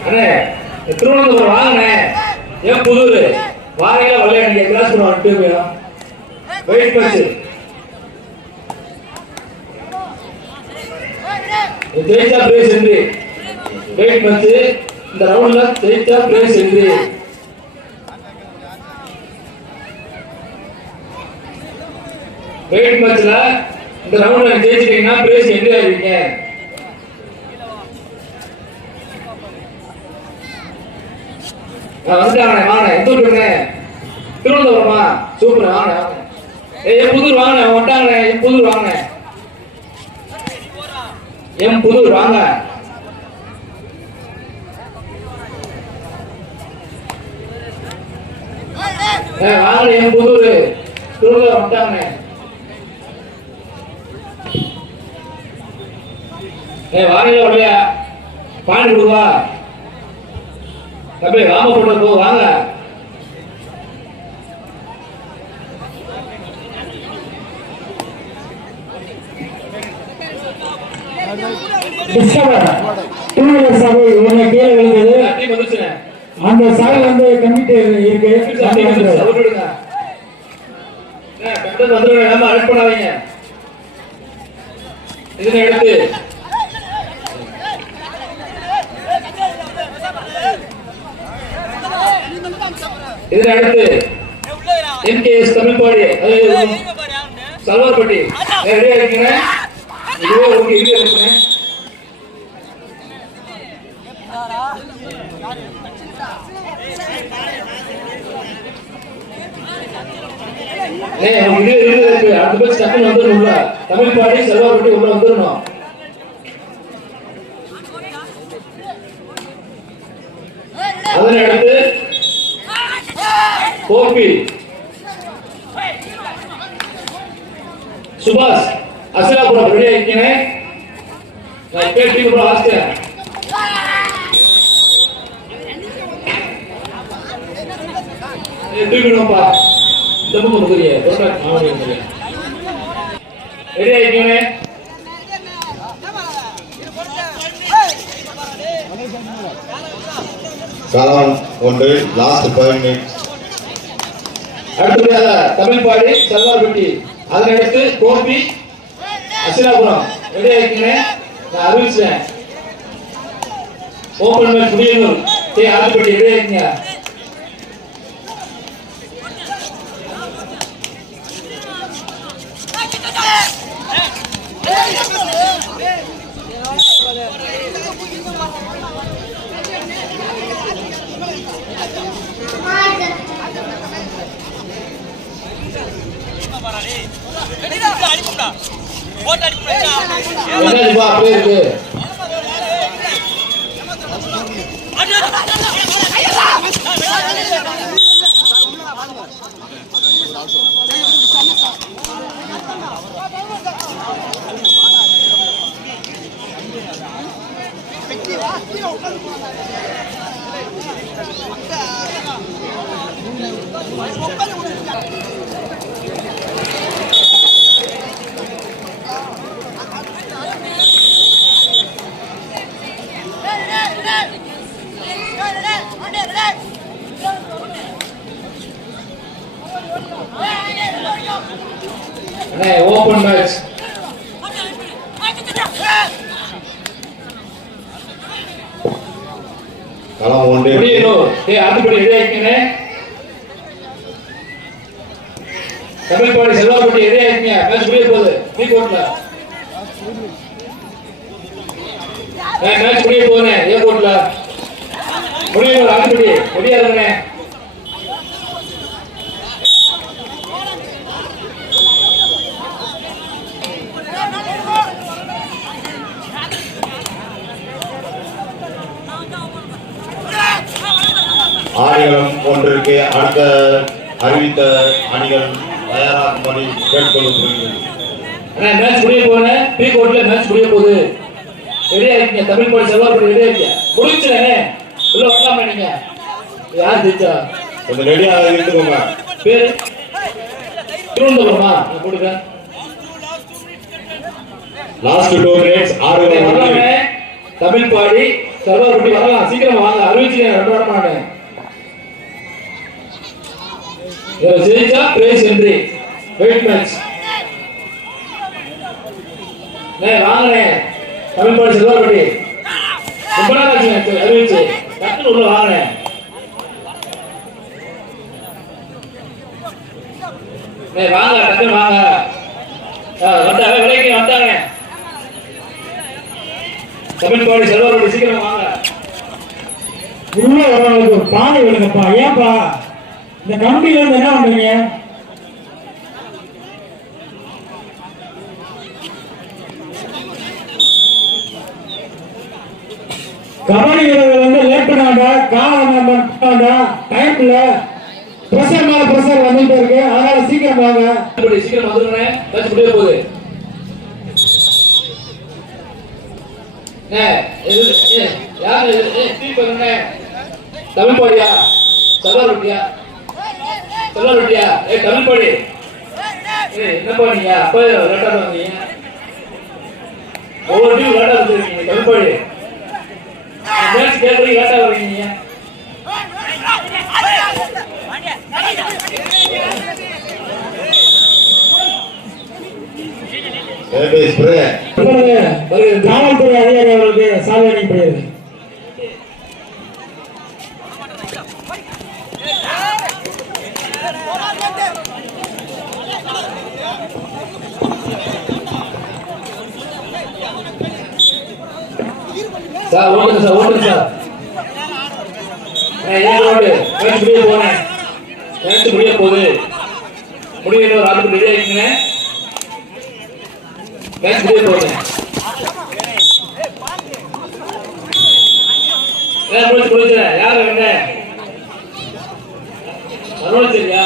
அண்ணே திருவனந்தபுரம் வாங்கண்ணே ஏன் புதூர்? வாரையில விளையாடுங்க கிளாஸ் வந்துட்டு போயிடும் வெயிட் பண்ணு ஜெயிச்சா பிரைஸ் என்று வெயிட் பண்ணு இந்த ரவுண்ட்ல ஜெயிச்சா பிரைஸ் என்று வெயிட் மேட்ச்ல இந்த ரவுண்ட்ல ஜெயிச்சிட்டீங்கன்னா பிரைஸ் எங்க இருக்கீங்க நான் வந்துட்டாங்க வாங்க எந்த ஊருங்க திருவனந்தபுரமா சூப்பர் வாங்க ஏய் என் புதூர் வாங்க வந்தாங்கண்ணே என் புதூர் வாங்க. என் புதூர் வாங்க. ஏ வாங்க என் புதூர். திருவனந்தபுரம் வந்துட்டாங்க. ஏ வாங்க இல்லையா பாண்டி கொடுவா தம்பி போட்டு போ வாங்க. அந்த சாலை வந்து கமிட்டி இருக்கு. வந்துருங்க. நம்ம அழைப்பு பண்ணாதீங்க. இதனை எடுத்து. இதனை அடுத்து எம்கேஎஸ் தமிழ்பாடி அது சல்வார்பட்டி ரெடியா இருக்கீங்க இதுவே உங்களுக்கு இது இருக்குங்க ஏய் அவங்க இது தமிழ்பாடி செல்வார்பட்டி உள்ள வந்துடணும். அதனை அடுத்து கோபி சுபாஷ் அசலாபுரம் ரெடியா இருக்கீங்க நான் கேட்டு கூட ஆஸ்திரேன் தூக்கணும்ப்பா இந்த பக்கம் முதுறிய ரெடி ஆயிக்கோனே காலம் ஒன்று லாஸ்ட் ஃபைவ் அடுத்தபடியாக அடுத்ததாக தமிழ்பாடி செல்வார்பட்டி அதனை அடுத்து கோபி அசிலாபுரம் ரெடி நான் அறிவிச்சேன் ஓபன் மேட்ச் முடியணும் கே ஆதிப்பட்டி ரெடி ஆயிக்கங்க அப்படியே ஓபன் மேட்ச் களம் ஒன்று ஏய் ஆதிப்பட்டி ரெடி ஆயிக்கங்க தமிழ்பாடி செல்வார்பட்டி ரெடி ஆயிக்கங்க மேட்ச் முடிய போகுது. நீ கோட்ல மேட்ச் முடிய போகுதுண்ணே. ஏ கோட்ல முடியணும் ஆதிப்பட்டி ரெடியா ஆணிகளும் ஒன்றிற்கு அடுத்த அறிவித்த அணிகள் தயாராகும்படி கேட்டுக்கொள்ளப்படுகிறது மேட்ச் முடிய போகுதுண்ணே? ப்ரீ கோட்ல மேட்ச் முடிய போகுது. ரெடியா இருக்கீங்க தமிழ்பாடி செல்வார்பட்டி ரெடியா இருக்கீங்க. முடிச்சுண்ணே உள்ள வரலாமா நீங்க? யார் ஜெயிச்சா? கொஞ்சம் ரெடியாக இருந்துக்கோங்க. பேரு? திருவனந்தபுரமா? நான் கொடுக்குறேன் லாஸ்ட் டூ மினிட்ஸ் வரலாமே. தமிழ் பாடி சர்வாபுட்டி வரலாம். சீக்கிரம் வாங்க. அறிவிச்சு ரெண்டு வாரம் மாட்டேன் ஜெயிச்சா பிரைஸ் என்ட்ரி வெயிட் மேட்ச் நே வாங்கனே தமிழ் பாடி செல்வாபட்டி ரொம்ப நாள் ஆச்சு அறிவிச்சு. டக்குனு உள்ள வாங்கினேன் நே வாங்க டக்குனு வாங்க. வந்தாங்க விலைக்கு வந்தாங்க. தமிழ் பாடி செல்வாபட்டி சீக்கிரம் வாங்க. உள்ள வரவங்களுக்கு ஒரு பானை விடுங்கப்பா ஏன்பா? இந்த கமிட்டில இருந்து என்ன பண்றீங்க? கபடி வீரர்கள் வந்து லேட் பண்ணாங்க. காலம் பண்ணாங்க. டைம்ல இல்ல. பிரஷர் மேல பிரஷர் வந்துட்டு இருக்கு. அதனால சீக்கிரம் வாங்க. சீக்கிரம் வந்துடுறேன் மேட்ச் முடிய போகுது. அண்ணே, இது- யாரு தமிழ் பாடியா? செல்வார் செல்வார் ரொட்டியா ஏ தமிழ் பாடி ஏ என்னப்பா நீங்க அப்போ லேட்டா வந்தீங்க ஒவ்வொரு டீம் லேட்டா வந்துருக்கீங்க தமிழ் பாடி மேட்ச் கேட்கறீங்க லேட்டா வர்றீங்க ஸ்ப்ரே இப்பொழுது வருகிறது காவல்துறை அதிகாரி அவர்களுக்கு சாலை அளிக்கப்படுகிறது சார் ஓடுங்க சார் ஓடுங்க சார். ஏய், ஏன் ரோடு? மேட்ச் முடிய போனேன். மேட்ச் முடிய போகுது. முடியல ஒரு ஆளுக்கு ரெடி ஆகிக்கங்க மேட்ச் முடிய போகுது. ஏன் முடிச்சு முடிச்சு யார் வேணும் மனோஜ் சரியா